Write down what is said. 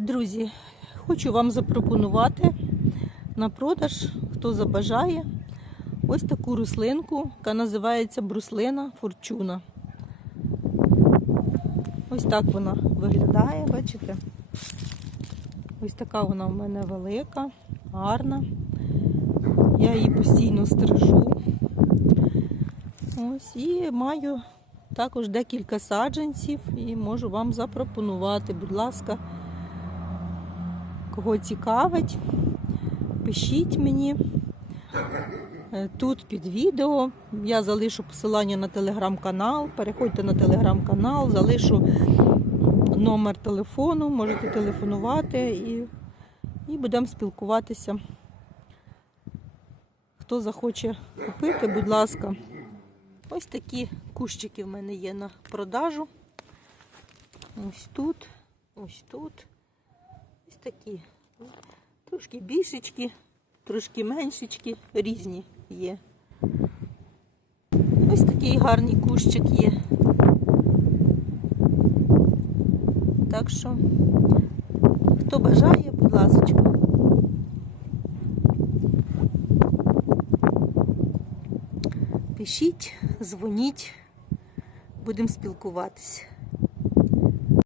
Друзі, хочу вам запропонувати на продаж, хто забажає, ось таку рослинку, яка називається бруслина форчуна. Ось так вона виглядає, бачите? Ось така вона в мене велика, гарна. Я її постійно стрижу. Ось і маю також декілька саджанців і можу вам запропонувати. Будь ласка, кого цікавить, пишіть мені. Е, Тут під відео я залишу посилання на телеграм-канал. Переходьте на телеграм-канал, залишу номер телефону, можете телефонувати і, і будемо спілкуватися. Хто захоче купити, будь ласка. Ось такі кущики в мене є на продажу. Ось тут, ось тут. Такі. Трошки більшечки, трошки меншечки, різні є. Ось такий гарний кущик є. Так що, хто бажає, будь ласка. Пишіть, дзвоніть, будемо спілкуватися.